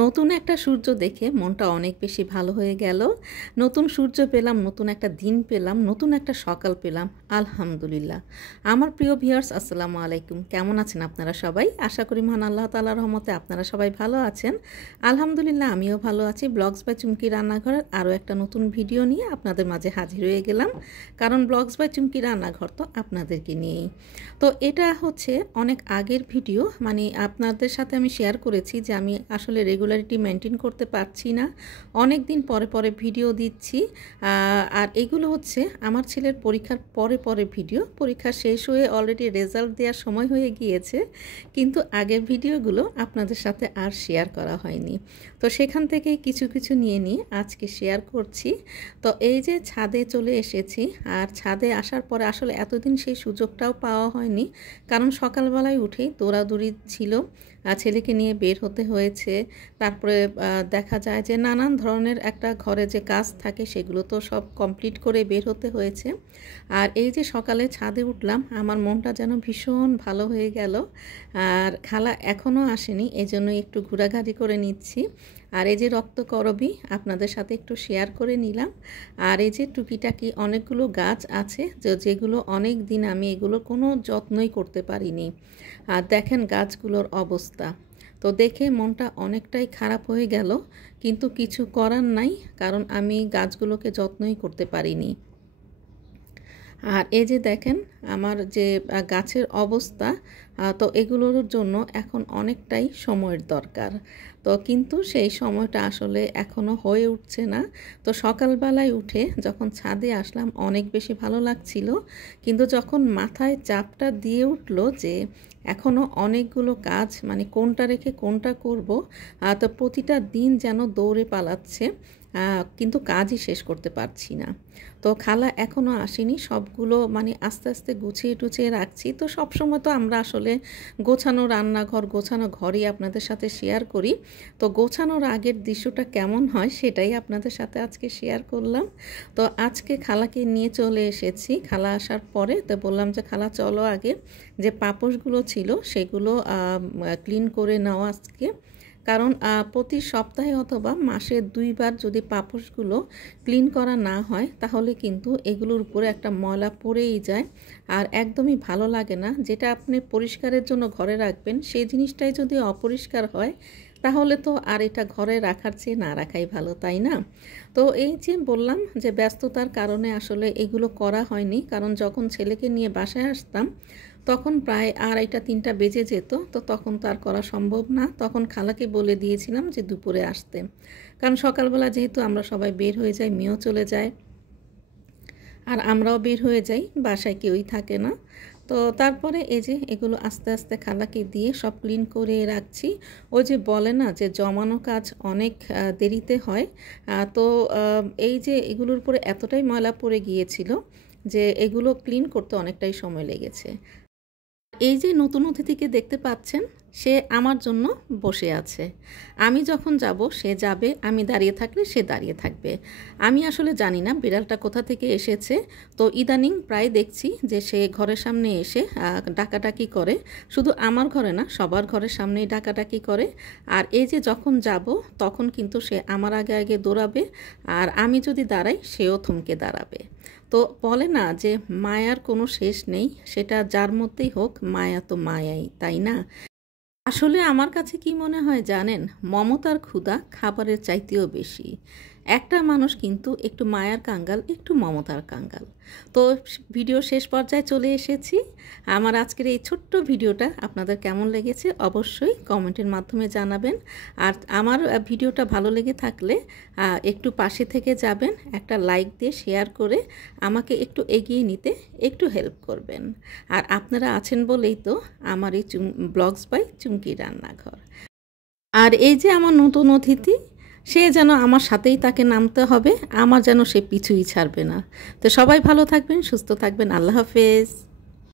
নতুন একটা সূর্য দেখে মনটা অনেক বেশি ভালো হয়ে গেল। নতুন সূর্য পেলাম, নতুন একটা দিন পেলাম, নতুন একটা সকাল পেলাম। আলহামদুলিল্লাহ। আমার প্রিয় ভিউয়ার্স, আসসালামু আলাইকুম। কেমন আছেন আপনারা সবাই? আশা করি মহান আল্লাহ তাআলার রহমতে আপনারা সবাই ভালো আছেন। আলহামদুলিল্লাহ, আমিও ভালো আছি। ব্লগস বাই চুমকি রান্নাঘরের আরও একটা নতুন ভিডিও নিয়ে আপনাদের মাঝে হাজির হয়ে গেলাম। কারণ ব্লগস বাই চুমকি রান্নাঘর তো আপনাদেরকে নিয়েই। তো এটা হচ্ছে অনেক আগের ভিডিও, মানে আপনাদের সাথে আমি শেয়ার করেছি যে আমি আসলে রেগুলারিটি মেনটেন করতে পারছি না, অনেক দিন পরে পরে ভিডিও দিচ্ছি। আর এগুলো হচ্ছে আমার ছেলের পরীক্ষার পরে পরে ভিডিও। পরীক্ষা শেষ হয়ে অলরেডি রেজাল্ট দেওয়ার সময় হয়ে গিয়েছে, কিন্তু আগের ভিডিওগুলো আপনাদের সাথে আর শেয়ার করা হয়নি। তো সেখান থেকেই কিছু কিছু নিয়ে নিয়ে আজকে শেয়ার করছি। তো এই যে ছাদে চলে এসেছি, আর ছাদে আসার পরে আসলে এতদিন সেই সুযোগটাও পাওয়া হয়নি, কারণ সকালবেলায় উঠেই দৌড়াদৌড়ি ছিল, ছেলেকে নিয়ে বের হতে হয়েছে। তারপরে দেখা যায় যে নানান ধরনের একটা ঘরে যে কাজ থাকে সেগুলো তো সব কমপ্লিট করে বের হতে হয়েছে। আর এই যে সকালে ছাদে উঠলাম, আমার মনটা যেন ভীষণ ভালো হয়ে গেল। আর খালা এখনও আসেনি, এই জন্য একটু ঘোরাঘুরি করে নিচ্ছি। আর এই যে রক্তকরবী আপনাদের সাথে একটু শেয়ার করে নিলাম। আর এই যে টুকিটাকি অনেকগুলো গাছ আছে যেগুলো অনেক দিন আমি এগুলো কোনো যত্নই করতে পারিনি। আর দেখেন গাছগুলোর অবস্থা, তো দেখে মনটা অনেকটাই খারাপ হয়ে গেল, কিন্তু কিছু করার নাই, কারণ আমি গাছগুলোকে যত্নই করতে পারিনি। আর এই যে দেখেন আমার যে গাছের অবস্থা, তো এগুলোর জন্য এখন অনেকটাই সময়ের দরকার। তো কিন্তু সেই সময়টা আসলে এখনও হয়ে উঠছে না। তো সকালবেলায় উঠে যখন ছাদে আসলাম অনেক বেশি ভালো লাগছিল, কিন্তু যখন মাথায় চাপটা দিয়ে উঠলো যে এখনও অনেকগুলো কাজ, মানে কোনটা রেখে কোনটা করব, তো প্রতিটা দিন যেন দৌড়ে পালাচ্ছে, কিন্তু কাজই শেষ করতে পারছি না। তো খালা এখনও আসেনি, সবগুলো মানে আস্তে আস্তে গুছিয়ে টুছিয়ে রাখছি। তো সবসময় তো আমরা আসলে গোছানো রান্নাঘর, গোছানো ঘরই আপনাদের সাথে শেয়ার করি। তো গোছানোর আগের দৃশ্যটা কেমন হয় সেটাই আপনাদের সাথে আজকে শেয়ার করলাম। তো আজকে খালাকে নিয়ে চলে এসেছি। খালা আসার পরে তো বললাম যে খালা চলো আগে যে পাপোশগুলো ছিল সেগুলো ক্লিন করে নাও আজকে, কারণ প্রতি সপ্তাহে অথবা মাসে 2 বার যদি পাপোশগুলো ক্লিন করা না হয় তাহলে কিন্তু এগুলোর উপরে একটা ময়লা পড়েই যায়, আর একদমই ভালো লাগে না। যেটা আপনি পরিষ্কারের জন্য ঘরে রাখবেন সেই জিনিসটাই যদি অপরিষ্কার হয় তাহলে তো আর এটা ঘরে রাখার চেয়ে না রাখাই ভালো, তাই না? তো এই যে বললাম যে ব্যস্ততার কারণে আসলে এগুলো করা হয়নি, কারণ যখন ছেলেকে নিয়ে বাসায় আসতাম তখন প্রায় 2:30-3টা বেজে যেত। তো তখন তো আর করা সম্ভব না, তখন খালাকে বলে দিয়েছিলাম যে দুপুরে আসতে, কারণ সকালবেলা যেহেতু আমরা সবাই বের হয়ে যাই, মেয়েও চলে যায় আর আমরাও বের হয়ে যাই, বাসায় কেউই থাকে না। তো তারপরে এই যে এগুলো আস্তে আস্তে খালাকে দিয়ে সব ক্লিন করে রাখছি। ওই যে বলে না যে জমানো কাজ অনেক দেরিতে হয়। তো এই যে এগুলোর উপরে এতটাই ময়লা পড়ে গিয়েছিল যে এগুলো ক্লিন করতে অনেকটাই সময় লেগেছে। এই যে নতুন অতিথিকে দেখতে পাচ্ছেন, সে আমার জন্য বসে আছে। আমি যখন যাব সে যাবে, আমি দাঁড়িয়ে থাকলে সে দাঁড়িয়ে থাকবে। আমি আসলে জানি না বিড়ালটা কোথা থেকে এসেছে। তো ইদানিং প্রায় দেখছি যে সে ঘরের সামনে এসে ডাকাডাকি করে, শুধু আমার ঘরে না সবার ঘরের সামনেই ডাকাডাকি করে। আর এই যে যখন যাব তখন কিন্তু সে আমার আগে আগে দৌড়াবে, আর আমি যদি দাঁড়াই সেও থমকে দাঁড়াবে। তো বলে না যে মায়ার কোনো শেষ নেই, সেটা যার মধ্যেই হোক, মায়া তো মায়াই, তাই না? আসলে আমার কাছে কি মনে হয় জানেন, মমতার ক্ষুধা খাবারের চাইতেও বেশি। একটা মানুষ কিন্তু একটু মায়ার কাঙ্গাল, একটু মমতার কাঙ্গাল। তো ভিডিও শেষ পর্যায়ে চলে এসেছি। আমার আজকের এই ছোট্ট ভিডিওটা আপনাদের কেমন লেগেছে অবশ্যই কমেন্টের মাধ্যমে জানাবেন। আর আমার ভিডিওটা ভালো লেগে থাকলে একটু পাশে থেকে যাবেন, একটা লাইক দিয়ে শেয়ার করে আমাকে একটু এগিয়ে নিতে একটু হেল্প করবেন। আর আপনারা আছেন বলেই তো আমার এই ব্লগস বাই চুমকি রান্নাঘর। আর এই যে আমার নতুন অতিথি, সে যেন আমার সাথেই তাকে নামতে হবে, আমার যেন সে পিছুই ছাড়বে না। তো সবাই ভালো থাকবেন, সুস্থ থাকবেন। আল্লাহ হাফেজ।